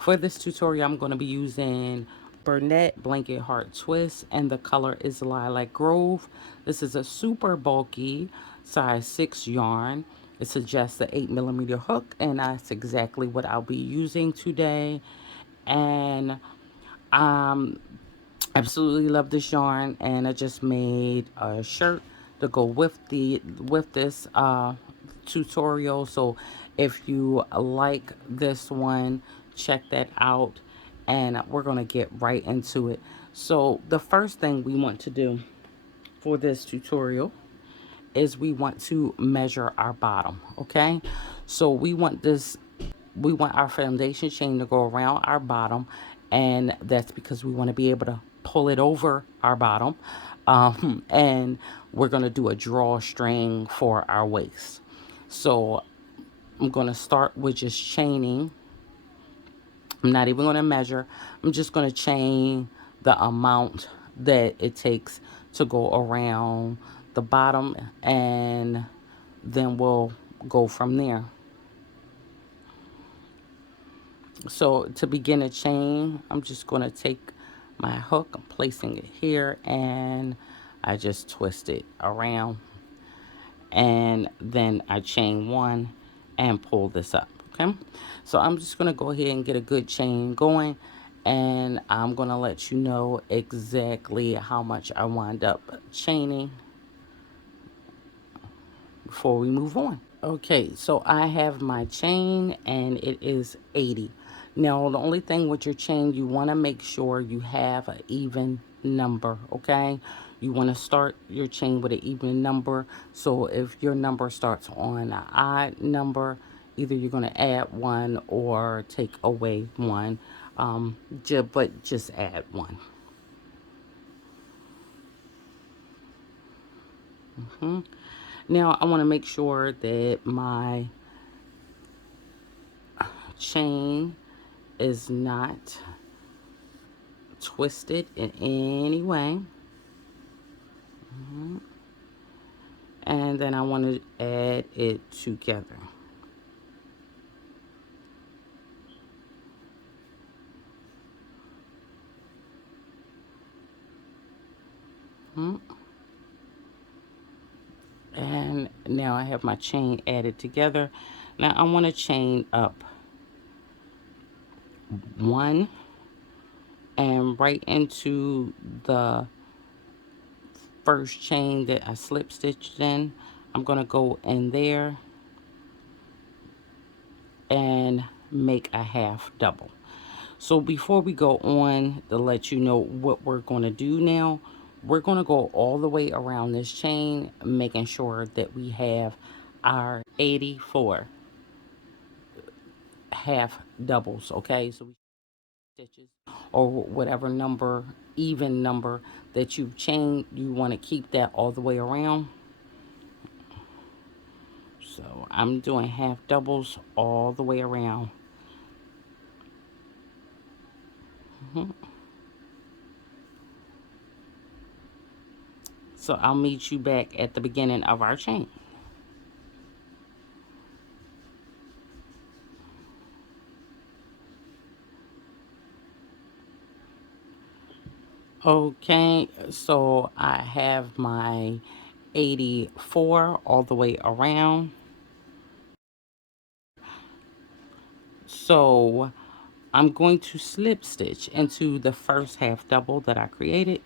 For this tutorial, I'm going to be using Burnett Blanket Heart Twist, and the color is Lilac Grove. This is a super bulky size 6 yarn. It suggests an 8mm hook, and that's exactly what I'll be using today. And um, absolutely love this yarn, and I just made a shirt to go with this tutorial. So if you like this one, check that out, and we're gonna get right into it. So the first thing we want to do for this tutorial is we want to measure our bottom. Okay, so we want our foundation chain to go around our bottom, and that's because we want to be able to pull it over our bottom. And we're going to do a drawstring for our waist. So I'm going to start with just chaining. I'm not even going to measure. I'm just going to chain the amount that it takes to go around the bottom, and then we'll go from there. So to begin a chain, I'm just going to take my hook, I'm placing it here, and I just twist it around, and then I chain one and pull this up. Okay, so I'm just going to go ahead and get a good chain going, and I'm going to let you know exactly how much I wind up chaining before we move on. Okay, so I have my chain, and it is 80. Now, the only thing with your chain, you want to make sure you have an even number, okay? You want to start your chain with an even number. So if your number starts on an odd number, either you're going to add one or take away one, but just add one. Now, I want to make sure that my chain is not twisted in any way. And then I want to add it together. And now I have my chain added together. Now I want to chain up one and right into the first chain that I slip stitched in. I'm going to go in there and make a half double. So before we go on to let you know what we're going to do now, we're going to go all the way around this chain, making sure that we have our 84 half doubles, okay? So we stitches or whatever number, even number that you've chained, you want to keep that all the way around. So I'm doing half doubles all the way around. So I'll meet you back at the beginning of our chain. Okay, so I have my 84 all the way around. So I'm going to slip stitch into the first half double that I created.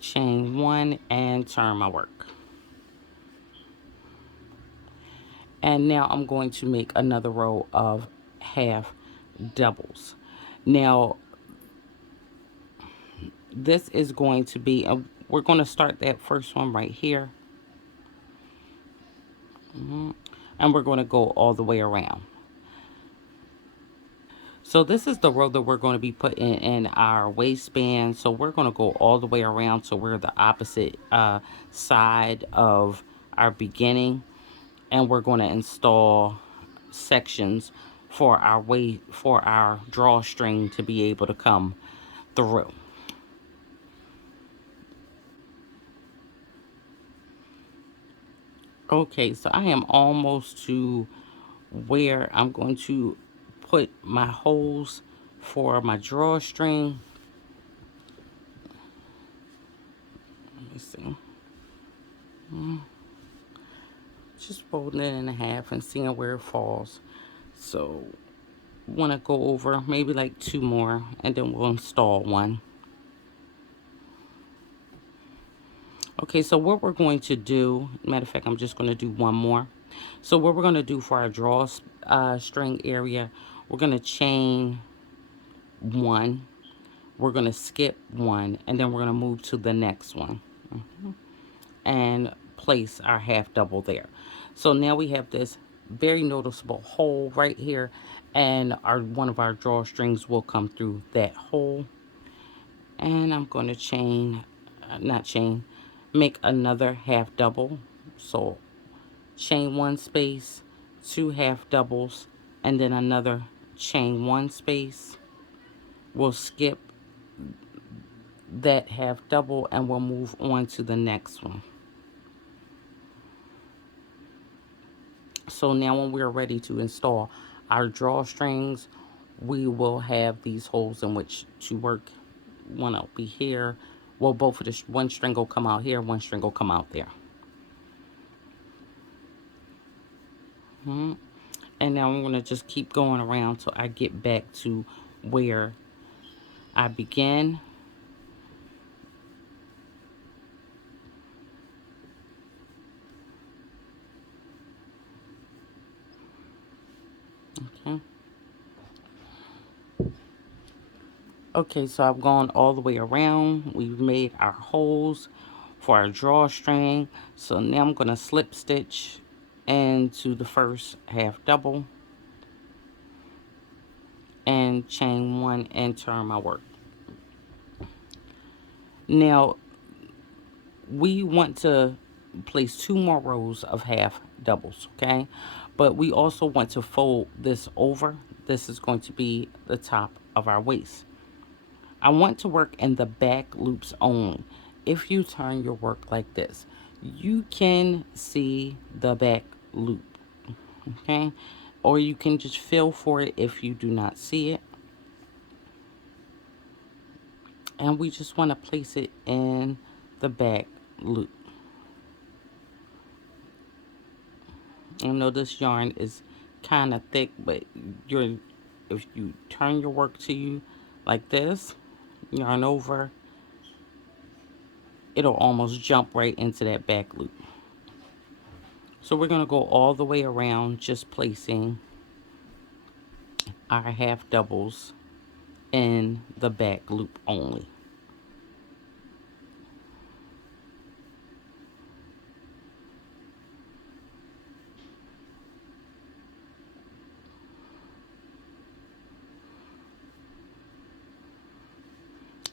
Chain one and turn my work. And now I'm going to make another row of half doubles. Now this is going to be we're going to start that first one right here, and we're going to go all the way around. So this is the row that we're going to be putting in our waistband. So we're going to go all the way around to where the opposite side of our beginning, and we're going to install sections for our drawstring to be able to come through. Okay, so I am almost to where I'm going to put my holes for my drawstring. Let me see. Just folding it in half and seeing where it falls. So want to go over maybe like two more and then we'll install one. Okay, so what we're going to do, matter of fact, I'm just going to do one more. So what we're going to do for our string area, we're going to chain one, we're going to skip one, and then we're going to move to the next one and place our half double there. So now we have this very noticeable hole right here, and our one of our drawstrings will come through that hole. And I'm going to chain, not chain, make another half double. So chain one space, two half doubles, and then another chain one space. We'll skip that half double and we'll move on to the next one. So now when we're ready to install our drawstrings, we will have these holes in which to work. One will be here. Well, both of the one string will come out here, one string will come out there. And now I'm going to just keep going around till I get back to where I began. Okay. Okay, so I've gone all the way around. We've made our holes for our drawstring. So now I'm going to slip stitch into the first half double and chain one and turn my work. Now we want to place two more rows of half doubles, okay? But we also want to fold this over. This is going to be the top of our waist. I want to work in the back loops only. If you turn your work like this, you can see the back loop, okay? Or you can just feel for it if you do not see it. And we just want to place it in the back loop. I know this yarn is kind of thick, but if you turn your work to you like this, yarn over, it'll almost jump right into that back loop. So we're going to go all the way around, just placing our half doubles in the back loop only.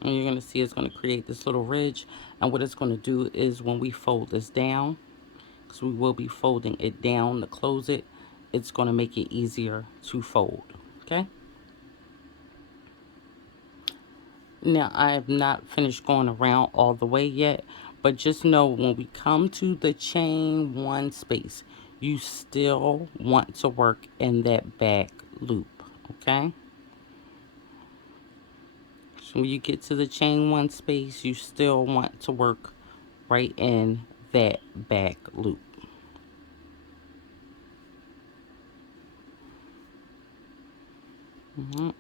And you're going to see it's going to create this little ridge. And what it's going to do is when we fold this down, because we will be folding it down to close it, it's going to make it easier to fold. Okay. Now, I have not finished going around all the way yet, but just know when we come to the chain one space, you still want to work in that back loop, okay? So when you get to the chain one space, you still want to work right in that back loop. All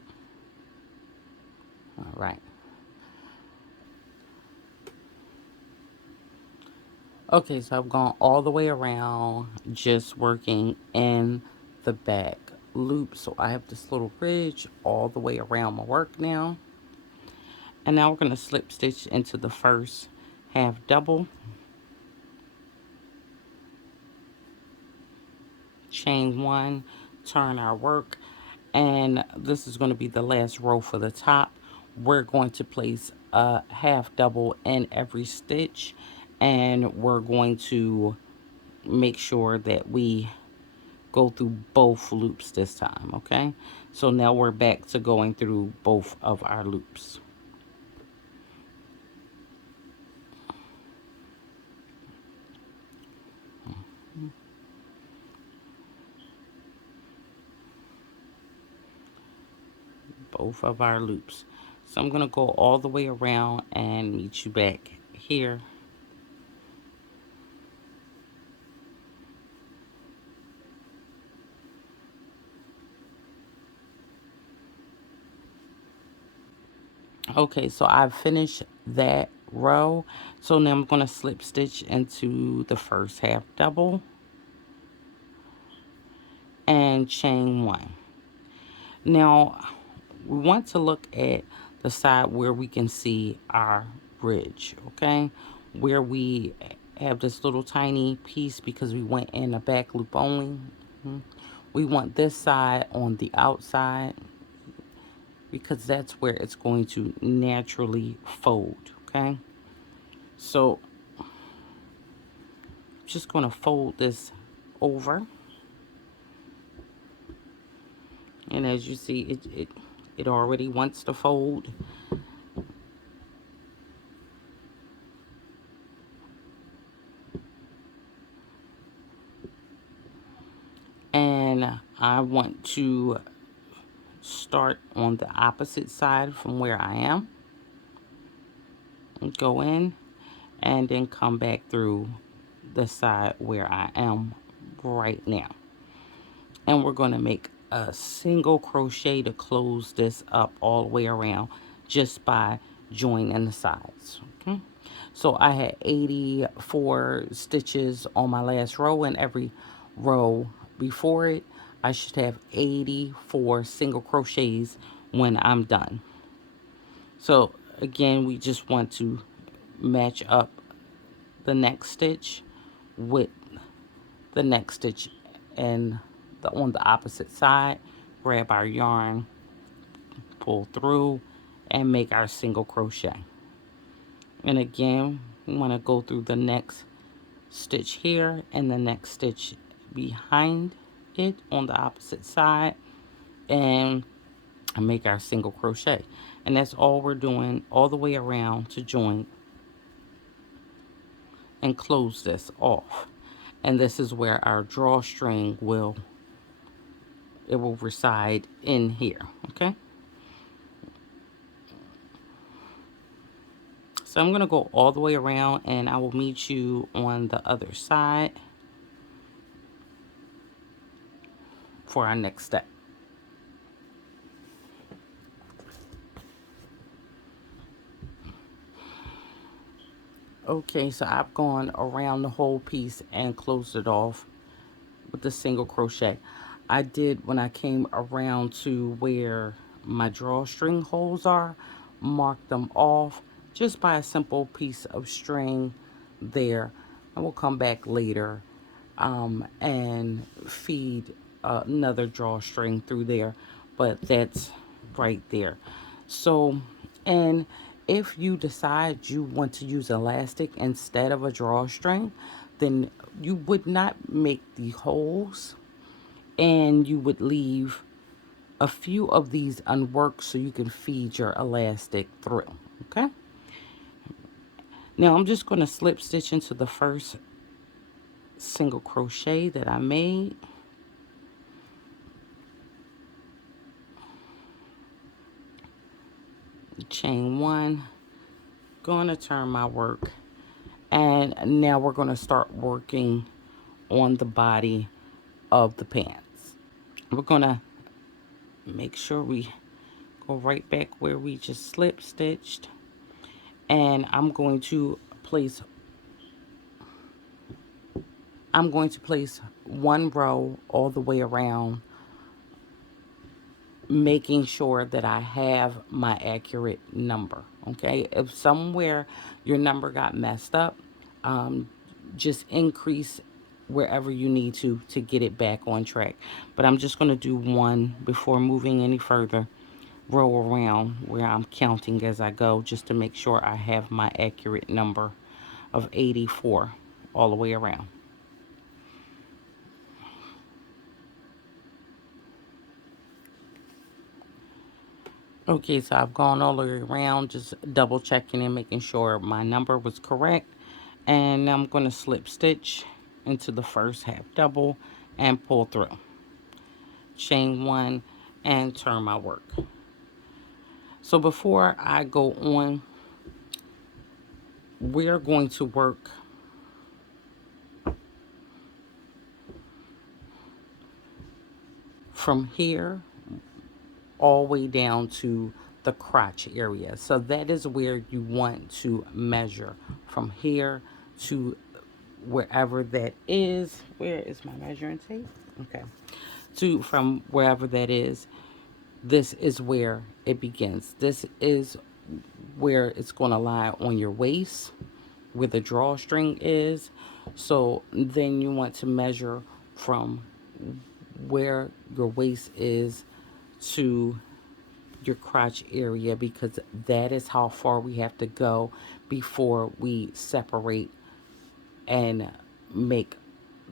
right. Okay, so I've gone all the way around, just working in the back loop. So I have this little ridge all the way around my work now. And now we're going to slip stitch into the first half double, chain one, turn our work, and this is going to be the last row for the top. We're going to place a half double in every stitch, and we're going to make sure that we go through both loops this time, okay? So now we're back to going through both of our loops. both of our loops. So I'm going to go all the way around and meet you back here. Okay, so I've finished that row. So now I'm going to slip stitch into the first half double and chain one. Now we want to look at the side where we can see our bridge, okay? Where we have this little tiny piece because we went in a back loop only. We want this side on the outside because that's where it's going to naturally fold, okay? So just going to fold this over, and as you see, it already wants to fold. And I want to start on the opposite side from where I am and go in and then come back through the side where I am right now. And we're going to make a single crochet to close this up all the way around just by joining the sides. Okay, so I had 84 stitches on my last row, and every row before it I should have 84 single crochets when I'm done. So again, we just want to match up the next stitch with the next stitch and on the opposite side. Grab our yarn, pull through, and make our single crochet. And again, we want to go through the next stitch here and the next stitch behind it on the opposite side and make our single crochet. And that's all we're doing all the way around to join and close this off. And this is where our drawstring will reside in here. Okay, so I'm going to go all the way around and I will meet you on the other side for our next step. Okay, so I've gone around the whole piece and closed it off with the single crochet. I did, when I came around to where my drawstring holes are, mark them off just by a simple piece of string there. I will come back later and feed another drawstring through there, but that's right there. So, and if you decide you want to use elastic instead of a drawstring, then you would not make the holes and you would leave a few of these unworked so you can feed your elastic through. Okay, now I'm just going to slip stitch into the first single crochet that I made, chain one, going to turn my work, and now we're going to start working on the body of the pants. We're going to make sure we go right back where we just slip stitched, and I'm going to place one row all the way around, making sure that I have my accurate number. Okay, if somewhere your number got messed up, just increase wherever you need to get it back on track. But I'm just going to do one before moving any further row around where I'm counting as I go, just to make sure I have my accurate number of 84 all the way around. Okay, so I've gone all the way around, just double checking and making sure my number was correct. And I'm going to slip stitch into the first half double and pull through. Chain one and turn my work. So before I go on, we're going to work from here all the way down to the crotch area. So that is where you want to measure, from here to wherever that is. Where is my measuring tape? Okay. To from wherever that is, this is where it begins. This is where it's going to lie on your waist, where the drawstring is. So then you want to measure from where your waist is to your crotch area, because that is how far we have to go before we separate and make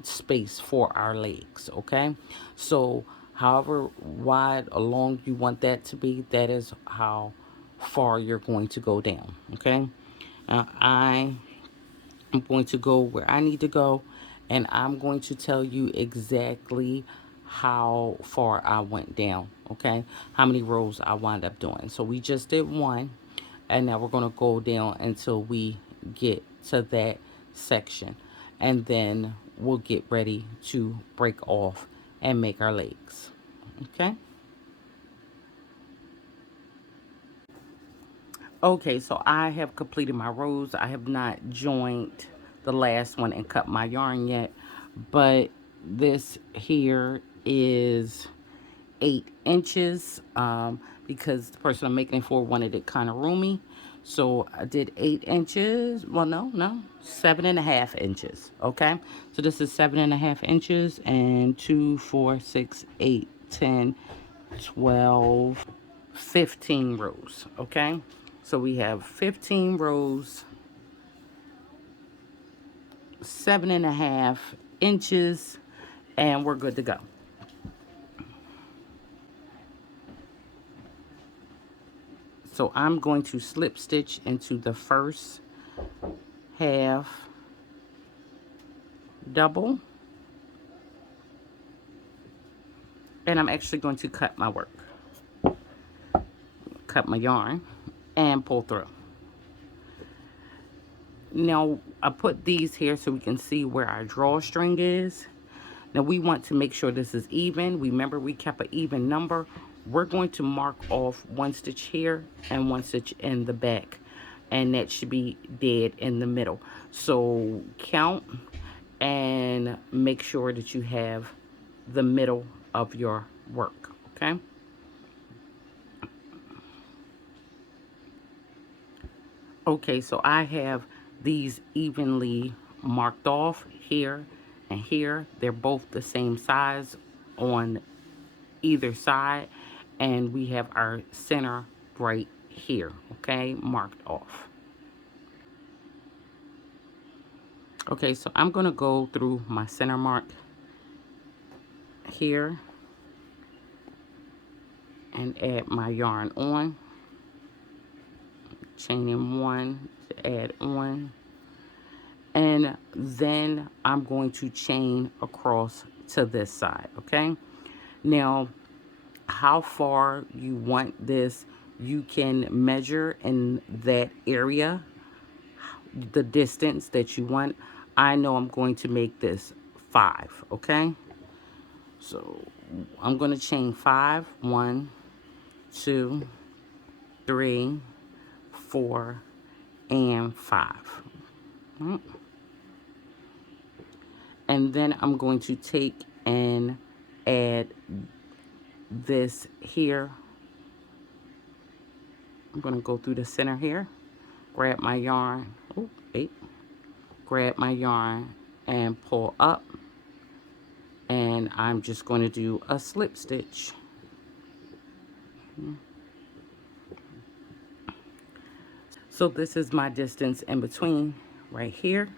space for our legs. Okay, so however wide or long you want that to be, that is how far you're going to go down. Okay, I am going to go where I need to go, and I'm going to tell you exactly how far I went down. Okay, how many rows I wound up doing. So we just did one, and now we're going to go down until we get to that section, and then we'll get ready to break off and make our legs. Okay. Okay, so I have completed my rows. I have not joined the last one and cut my yarn yet, but this here is 8 inches, because the person I'm making it for wanted it kind of roomy. So I did 8 inches. Well, no, 7.5 inches. Okay, so this is 7.5 inches, and 2, 4, 6, 8, 10, 12, 15 rows. Okay, so we have 15 rows, 7.5 inches, and we're good to go. So I'm going to slip stitch into the first half double, and I'm actually going to cut my work, cut my yarn, and pull through. Now I put these here so we can see where our drawstring is. Now we want to make sure this is even. Remember, we kept an even number. We're going to mark off 1 stitch here and 1 stitch in the back, and that should be dead in the middle. So count and make sure that you have the middle of your work. Okay. Okay, so I have these evenly marked off here and here. They're both the same size on either side, and we have our center right here, okay, marked off. Okay, so I'm gonna go through my center mark here and add my yarn on, chaining 1 to add on, and then I'm going to chain across to this side. Okay, now how far you want this, you can measure in that area the distance that you want. I know I'm going to make this 5. Okay, so I'm going to chain 5, 1, 2, 3, 4, and 5. And then I'm going to take and add this here. I'm going to go through the center here, grab my yarn, grab my yarn and pull up, and I'm just going to do a slip stitch. So this is my distance in between right here.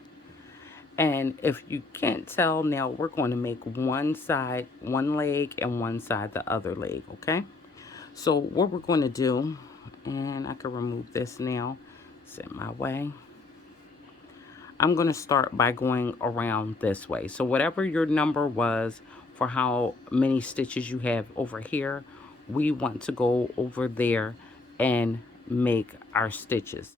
And if you can't tell, now we're going to make one side one leg and one side the other leg. Okay, so what we're going to do, and I can remove this now, it's in my way. I'm going to start by going around this way. So whatever your number was for how many stitches you have over here, we want to go over there and make our stitches.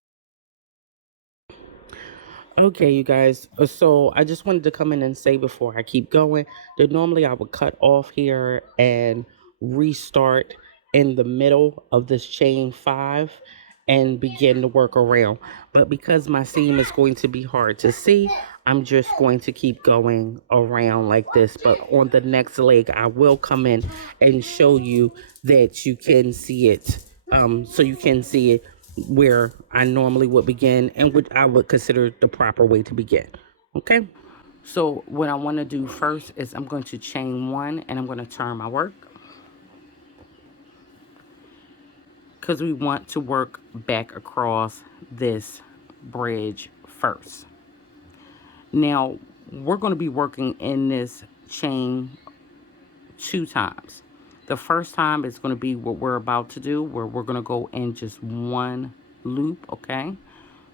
Okay, you guys. So I just wanted to come in and say before I keep going that normally I would cut off here and restart in the middle of this chain 5 and begin to work around. But because my seam is going to be hard to see, I'm just going to keep going around like this. But on the next leg, I will come in and show you that you can see it. So you can see it where I normally would begin and what I would consider the proper way to begin. Okay. So what I want to do first is I'm going to chain 1 and I'm going to turn my work because we want to work back across this bridge first. Now we're going to be working in this chain 2 times. The first time is going to be what we're about to do, where we're going to go in just 1 loop, okay,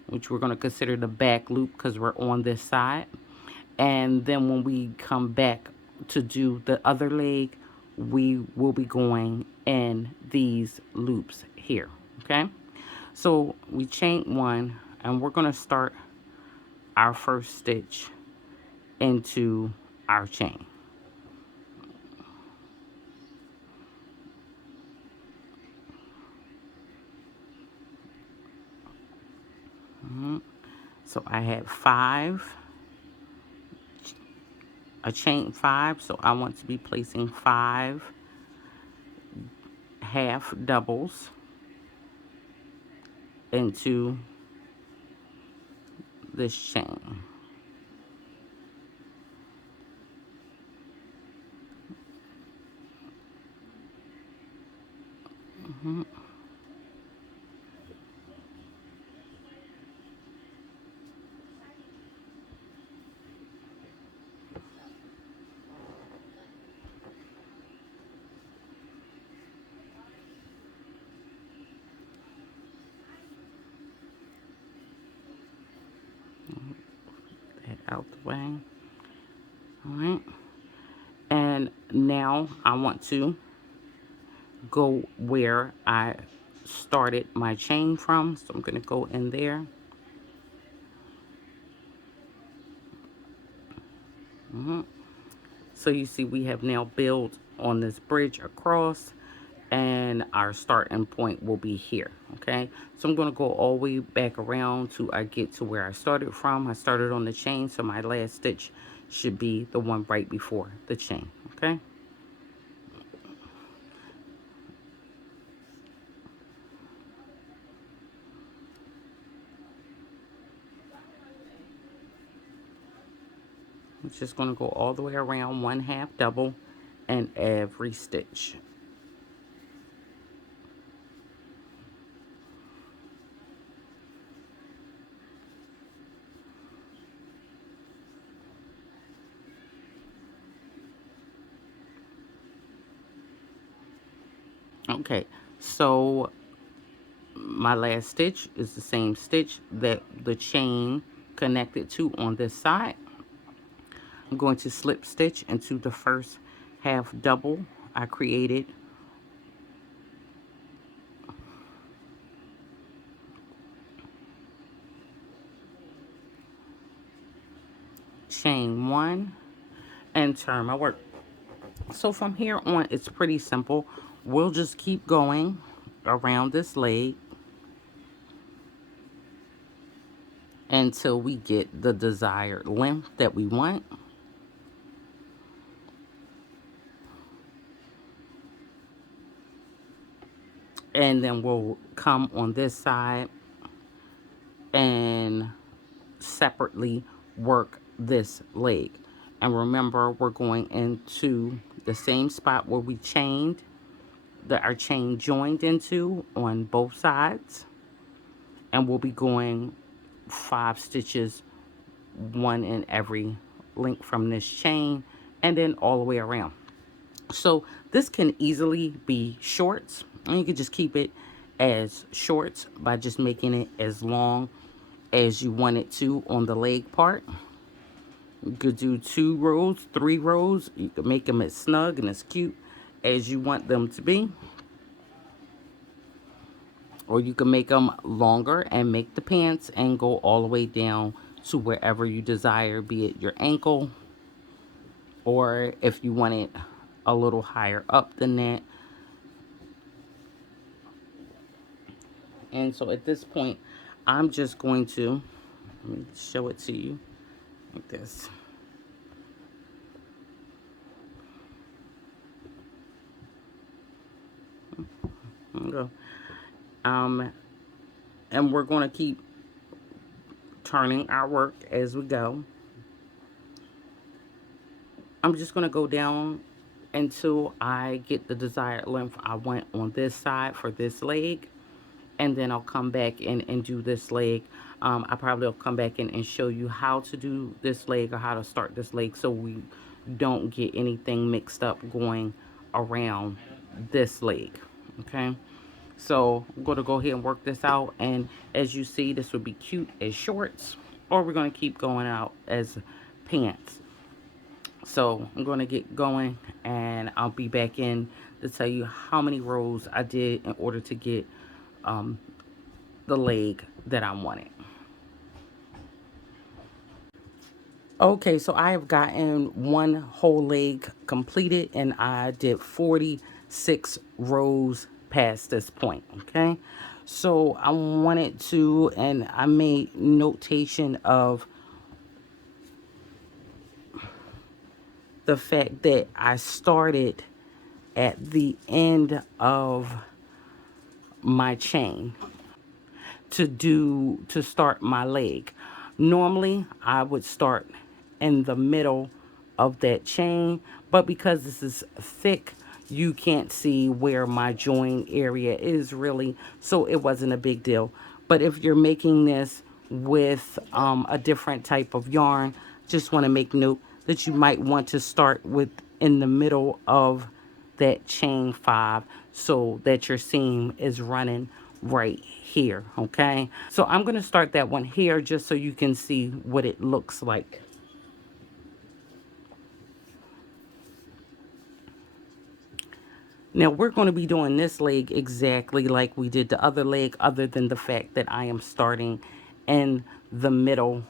which we're going to consider the back loop because we're on this side. And then when we come back to do the other leg, we will be going in these loops here, okay? So we chain 1 and we're going to start our first stitch into our chain. So I had 5, a chain 5, so I want to be placing 5 half doubles into this chain. That out the way. All right. And now I want to go where I started my chain from. So I'm going to go in there. So you see we have now built on this bridge across and our starting point will be here, okay? So I'm going to go all the way back around till I get to where I started from. I started on the chain, so my last stitch should be the one right before the chain, okay? I'm just going to go all the way around 1 half double in every stitch. Okay, so my last stitch is the same stitch that the chain connected to on this side. I'm going to slip stitch into the first half double I created. Chain 1 and turn my work. So from here on, it's pretty simple. We'll just keep going around this leg until we get the desired length that we want. And then we'll come on this side and separately work this leg. And remember, we're going into the same spot where we chained, that our chain joined into on both sides. And we'll be going 5 stitches, one in every link from this chain, and then all the way around. So this can easily be shorts, and you can just keep it as shorts by just making it as long as you want it to on the leg part. You could do 2 rows, 3 rows. You can make them as snug and as cute as you want them to be. Or you can make them longer and make the pants and go all the way down to wherever you desire, be it your ankle, or if you want it a little higher up than that. And so at this point, I'm just going to, let me show it to you like this. There we go. Um, and we're going to keep turning our work as we go. I'm just going to go down until I get the desired length I want on this side for this leg. And then I'll come back in and do this leg. I probably will come back in and show you how to do this leg or how to start this leg so we don't get anything mixed up going around this leg. Okay. So I'm going to go ahead and work this out. And as you see, this would be cute as shorts, or we're going to keep going out as pants. So I'm going to get going and I'll be back in to tell you how many rows I did in order to get um, the leg that I wanted. Okay, so I have gotten one whole leg completed and I did 46 rows past this point. Okay, so I wanted to, and I made notation of the fact that I started at the end of my chain to start my leg. Normally, I would start in the middle of that chain, but because this is thick, you can't see where my join area is really, so it wasn't a big deal. But if you're making this with a different type of yarn, just want to make note that you might want to start with in the middle of that chain 5 so that your seam is running right here. Okay, so I'm going to start that one here just so you can see what it looks like. Now we're going to be doing this leg exactly like we did the other leg, other than the fact that I am starting in the middle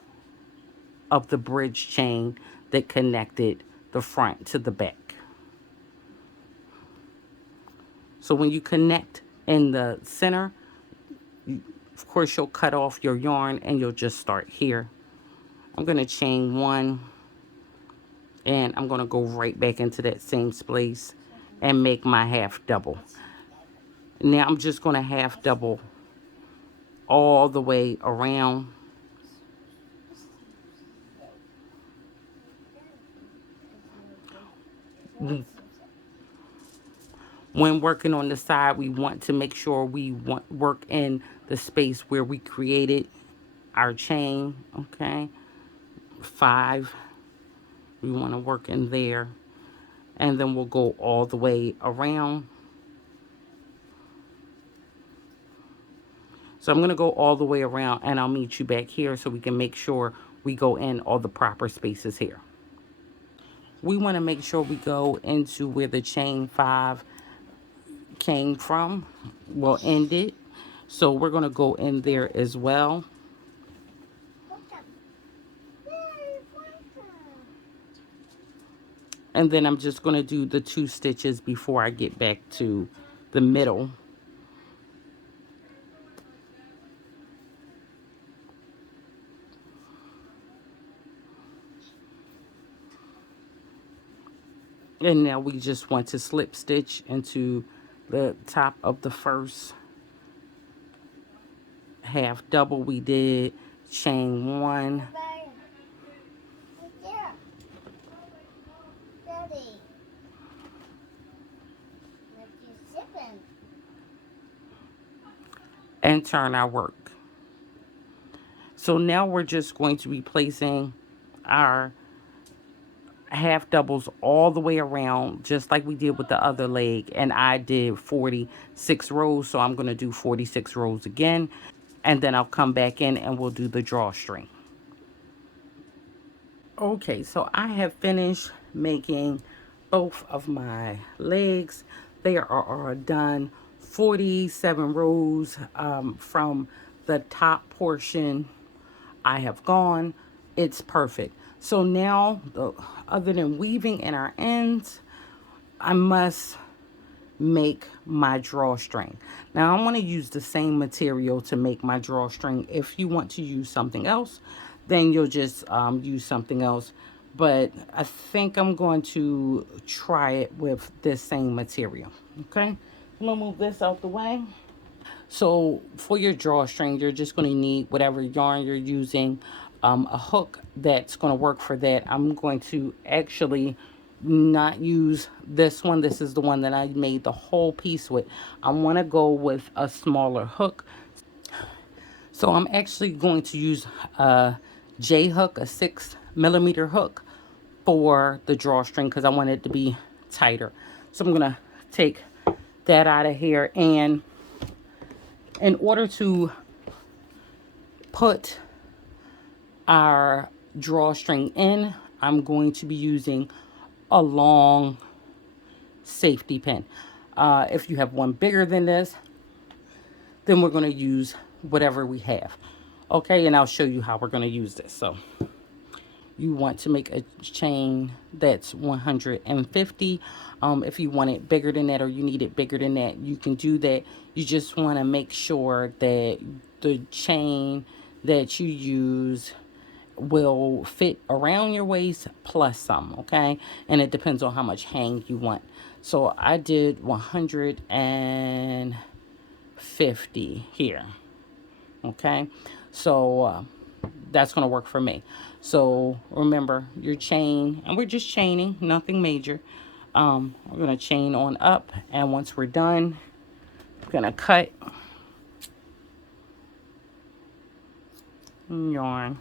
of the bridge chain that connected the front to the back. So when you connect in the center, of course you'll cut off your yarn and you'll just start here. I'm going to chain 1 and I'm going to go right back into that same space and make my half double. Now I'm just going to half double all the way around. When working on the side, we want to make sure we work in the space where we created our chain. Okay, 5, we want to work in there, and then we'll go all the way around. So I'm going to go all the way around and I'll meet you back here so we can make sure we go in all the proper spaces here. We want to make sure we go into where the chain 5 came from. We'll end it. So we're going to go in there as well. And then I'm just going to do the 2 stitches before I get back to the middle. And now we just want to slip stitch into the top of the first half double we did, chain 1. And turn our work. So now we're just going to be placing our half doubles all the way around, just like we did with the other leg. And I did 46 rows, so I'm going to do 46 rows again. And then I'll come back in and we'll do the drawstring. Okay, so I have finished making both of my legs. They are done 47 rows from the top portion I have gone. It's perfect. So now, other than weaving in our ends, I must make my drawstring. Now I'm going to use the same material to make my drawstring. If you want to use something else, then you'll just use something else. But I think I'm going to try it with this same material. Okay, I'm going to move this out the way. So for your drawstring, you're just going to need whatever yarn you're using, a hook that's going to work for that. I'm going to actually not use this one. This is the one that I made the whole piece with. I want to go with a smaller hook. So I'm actually going to use a J hook, a 6 millimeter hook for the drawstring because I want it to be tighter. So I'm going to take that out of here, and in order to put our drawstring in, I'm going to be using a long safety pin. If you have one bigger than this, then we're going to use whatever we have. Okay, and I'll show you how we're going to use this. So you want to make a chain that's 150. If you want it bigger than that, or you need it bigger than that, you can do that. You just want to make sure that the chain that you use will fit around your waist plus some, okay? And it depends on how much hang you want. So I did 150 here, okay? So that's going to work for me. So remember your chain, and we're just chaining, nothing major. We're going to chain on up, and once we're done, we're going to cut yarn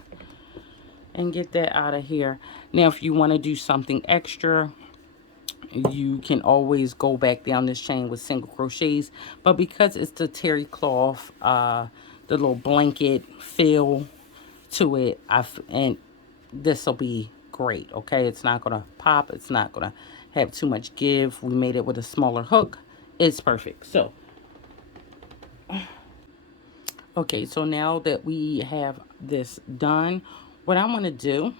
and get that out of here. Now if you want to do something extra, you can always go back down this chain with single crochets, but because it's the terry cloth, the little blanket feel to it, and this will be great. Okay, it's not gonna pop, it's not gonna have too much give. We made it with a smaller hook. It's perfect. So okay, so now that we have this done, what I want to do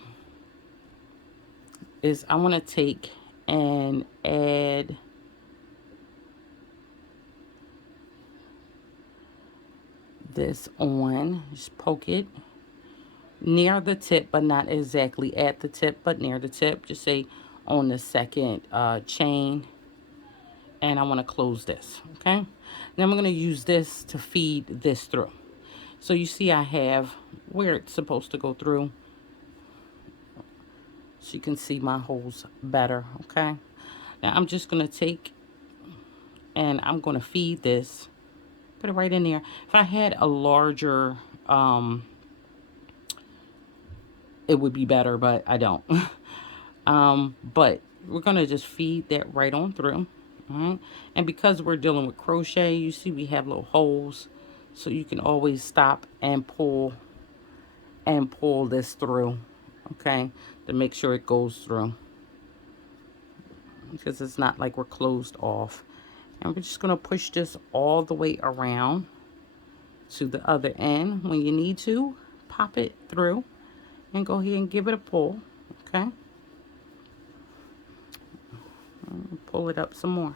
is I want to take and add this on. Just poke it near the tip, but not exactly at the tip, but near the tip. Just say on the second chain, and I want to close this. Okay, now I'm going to use this to feed this through. So you see I have where it's supposed to go through, so you can see my holes better. Okay, now I'm just going to take and I'm going to feed this, put it right in there. If I had a larger it would be better, but I don't. But we're going to just feed that right on through. All right, and because we're dealing with crochet, you see we have little holes, so you can always stop and pull this through, okay, to make sure it goes through, because it's not like we're closed off. And we're just going to push this all the way around to the other end. When you need to, pop it through and go ahead and give it a pull. Okay, and pull it up some more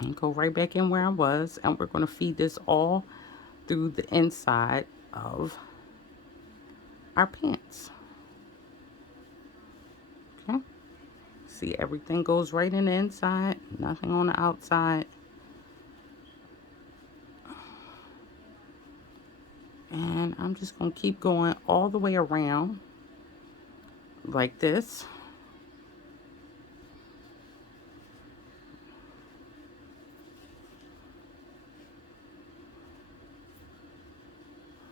and go right back in where I was, and we're going to feed this all through the inside of our pants. Okay, see, everything goes right in the inside, nothing on the outside. And I'm just going to keep going all the way around like this.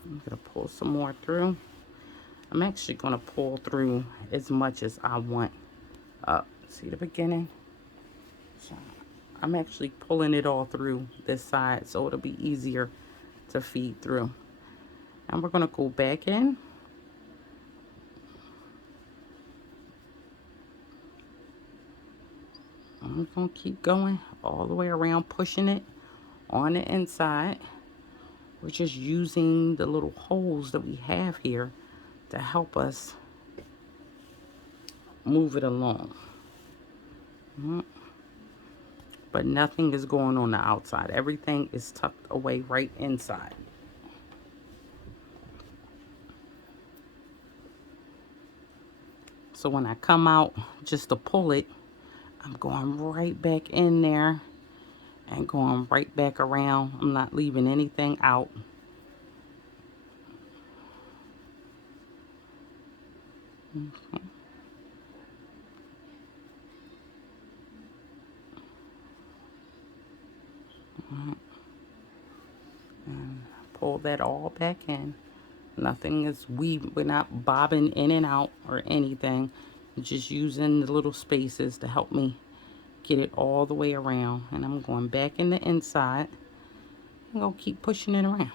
I'm going to pull some more through. I'm actually going to pull through as much as I want up. See the beginning? So I'm actually pulling it all through this side, so it'll be easier to feed through. And we're going to go back in. I'm going to keep going all the way around, pushing it on the inside. We're just using the little holes that we have here to help us move it along. But nothing is going on the outside. Everything is tucked away right inside. So when I come out just to pull it, I'm going right back in there and going right back around. I'm not leaving anything out. And pull that all back in. Nothing is we're not bobbing in and out or anything. Just using the little spaces to help me get it all the way around. And I'm going back in the inside. I'm going to keep pushing it around.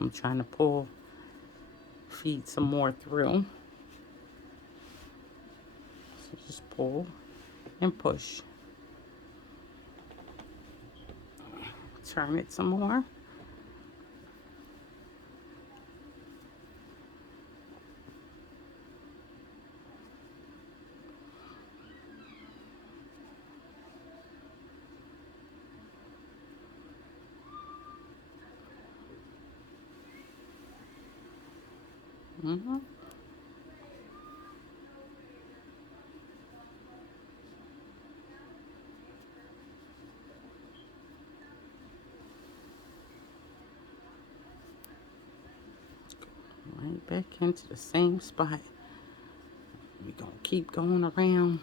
I'm trying to feed some more through. So just pull and push. Turn it some more. Mm-hmm. Right back into the same spot. We're going to keep going around.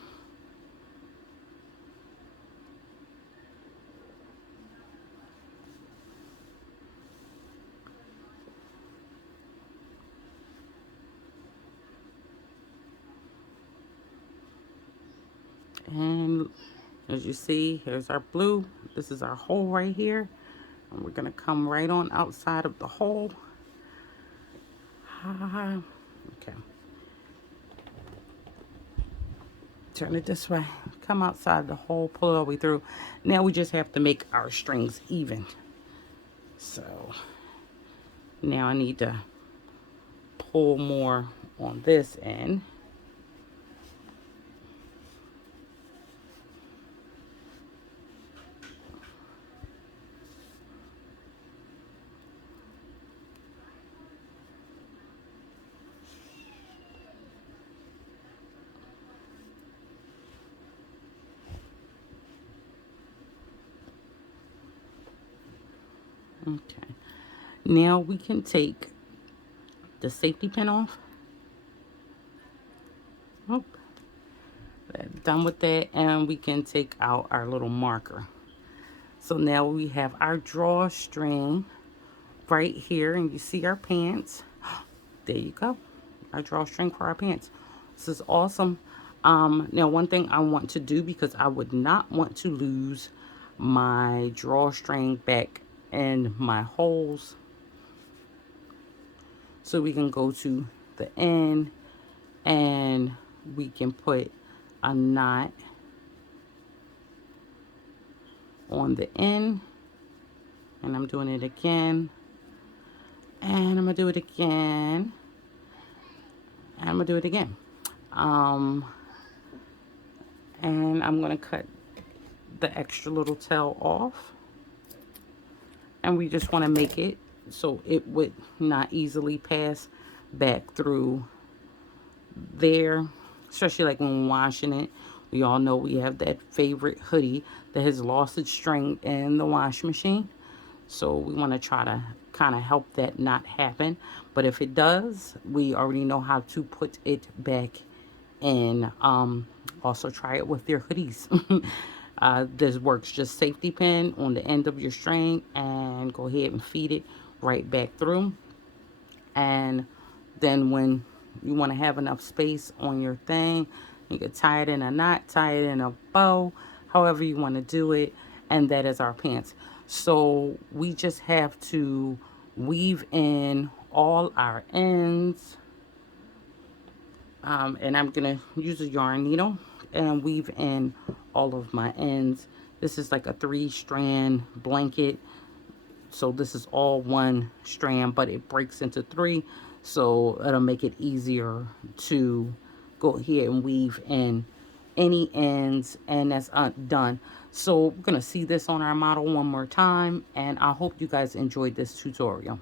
And as you see, here's our blue. This is our hole right here. And we're going to come right on outside of the hole. Okay. Turn it this way. Come outside the hole, pull it all the way through. Now we just have to make our strings even. So now I need to pull more on this end. Okay. Now we can take the safety pin off. Oh, done with that, and we can take out our little marker. So now we have our drawstring right here, and you see our pants. There you go, our drawstring for our pants. This is awesome. Now one thing I want to do, because I would not want to lose my drawstring back in my holes, so we can go to the end and we can put a knot on the end, and I'm doing it again, and I'm gonna do it again, and I'm gonna do it again. And I'm gonna cut the extra little tail off, and we just want to make it so it would not easily pass back through there, especially like when washing it. We all know we have that favorite hoodie that has lost its string in the wash machine, so we want to try to kind of help that not happen. But if it does, we already know how to put it back in. Also try it with your hoodies. This works just safety pin on the end of your string and go ahead and feed it right back through. And then when you want to have enough space on your thing, you can tie it in a knot, tie it in a bow, however you want to do it. And that is our pants. So we just have to weave in all our ends. And I'm going to use a yarn needle and weave in all of my ends. This is like a 3-strand blanket, so this is all one strand, but it breaks into 3, so it'll make it easier to go ahead and weave in any ends, and that's done. So we're gonna see this on our model one more time, and I hope you guys enjoyed this tutorial.